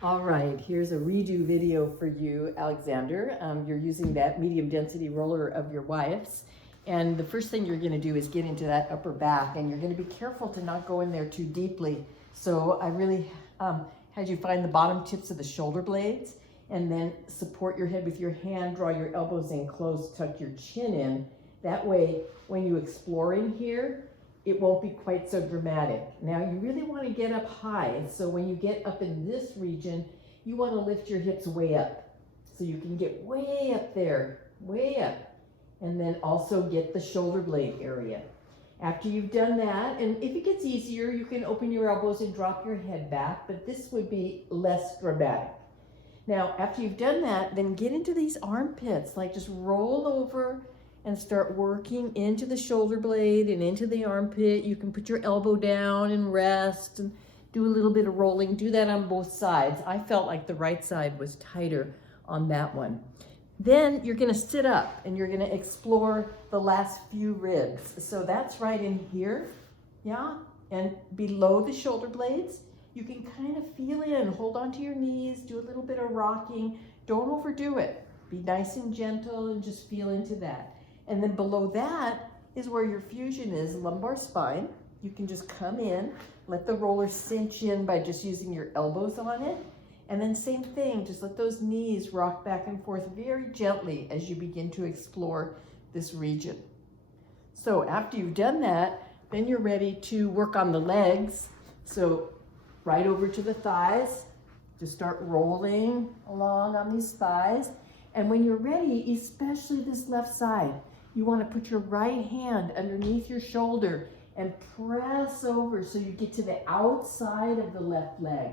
All right, here's a redo video for you, Alexander. You're using that medium density roller of your wife's. And the first thing you're gonna do is get into that upper back, and you're gonna be careful to not go in there too deeply. So I really had you find the bottom tips of the shoulder blades, and then support your head with your hand, draw your elbows in close, tuck your chin in. That way, when you explore in here, it won't be quite so dramatic. Now you really want to get up high, so when you get up in this region, you want to lift your hips way up. So you can get way up there, way up, and then also get the shoulder blade area. After you've done that, and if it gets easier, you can open your elbows and drop your head back, but this would be less dramatic. Now, after you've done that, then get into these armpits, like just roll over and start working into the shoulder blade and into the armpit. You can put your elbow down and rest and do a little bit of rolling. Do that on both sides. I felt like the right side was tighter on that one. Then you're gonna sit up and you're gonna explore the last few ribs. So that's right in here, yeah? And below the shoulder blades, you can kind of feel in, hold onto your knees, do a little bit of rocking. Don't overdo it. Be nice and gentle and just feel into that. And then below that is where your fusion is, lumbar spine. You can just come in, let the roller cinch in by just using your elbows on it. And then same thing, just let those knees rock back and forth very gently as you begin to explore this region. So after you've done that, then you're ready to work on the legs. So right over to the thighs, just start rolling along on these thighs. And when you're ready, especially this left side, you want to put your right hand underneath your shoulder and press over so you get to the outside of the left leg.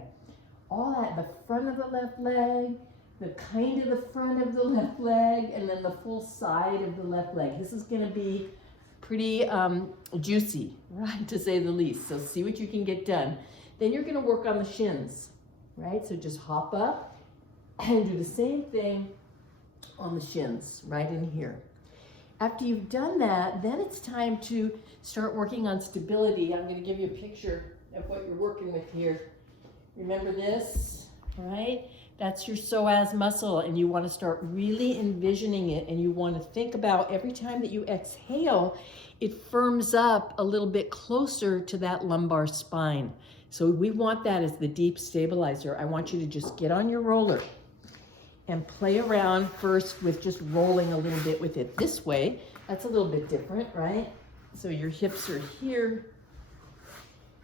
All at the front of the left leg, the kind of the front of the left leg, and then the full side of the left leg. This is going to be pretty juicy, right, to say the least. So see what you can get done. Then you're going to work on the shins, right? So just hop up and do the same thing on the shins, right in here. After you've done that, then it's time to start working on stability. I'm going to give you a picture of what you're working with here. Remember this, right? That's your psoas muscle, and you want to start really envisioning it, and you want to think about every time that you exhale, it firms up a little bit closer to that lumbar spine. So we want that as the deep stabilizer. I want you to just get on your roller and play around first with just rolling a little bit with it this way. That's a little bit different, right? So your hips are here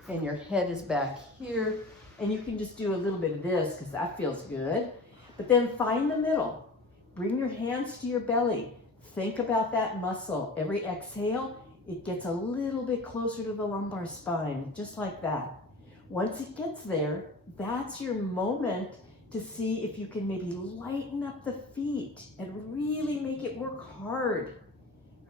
and your head is back here. And you can just do a little bit of this because that feels good. But then find the middle. Bring your hands to your belly. Think about that muscle. Every exhale, it gets a little bit closer to the lumbar spine, just like that. Once it gets there, that's your moment to see if you can maybe lighten up the feet and really make it work hard,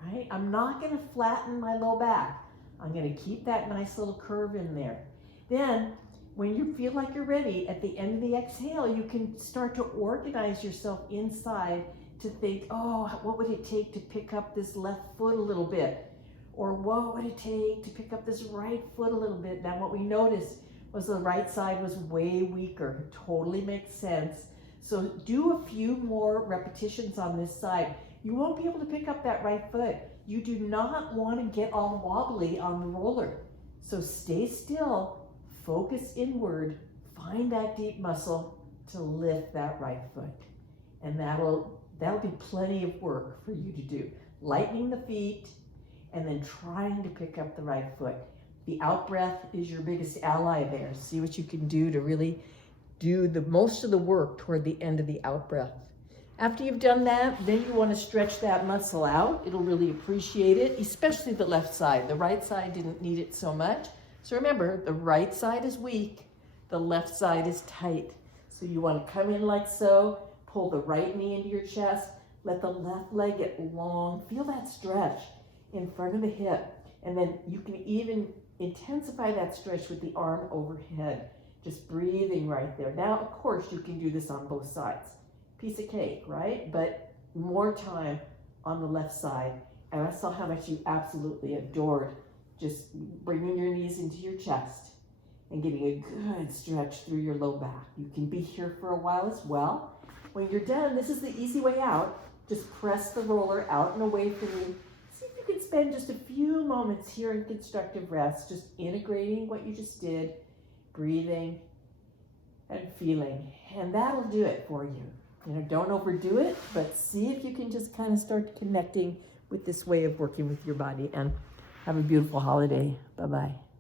right? I'm not gonna flatten my low back. I'm gonna keep that nice little curve in there. Then, when you feel like you're ready, at the end of the exhale, you can start to organize yourself inside to think, oh, what would it take to pick up this left foot a little bit? Or what would it take to pick up this right foot a little bit? Now, what we noticed was the right side was way weaker. It totally makes sense. So do a few more repetitions on this side. You won't be able to pick up that right foot. You do not want to get all wobbly on the roller. So stay still, focus inward, find that deep muscle to lift that right foot. And that'll be plenty of work for you to do. Lightening the feet and then trying to pick up the right foot. The out breath is your biggest ally there. See what you can do to really do the most of the work toward the end of the out breath. After you've done that, then you want to stretch that muscle out. It'll really appreciate it, especially the left side. The right side didn't need it so much. So remember, the right side is weak, the left side is tight. So you want to come in like so, pull the right knee into your chest, let the left leg get long. Feel that stretch in front of the hip. And then you can even intensify that stretch with the arm overhead, just breathing right there. Now, of course, you can do this on both sides. Piece of cake, right? But more time on the left side. And I saw how much you absolutely adored just bringing your knees into your chest and getting a good stretch through your low back. You can be here for a while as well. When you're done, this is the easy way out. Just press the roller out and away from you. See if you can spend just a few moments here in constructive rest, just integrating what you just did, breathing and feeling. And that'll do it for you. You know, don't overdo it, but see if you can just kind of start connecting with this way of working with your body. And have a beautiful holiday. Bye-bye.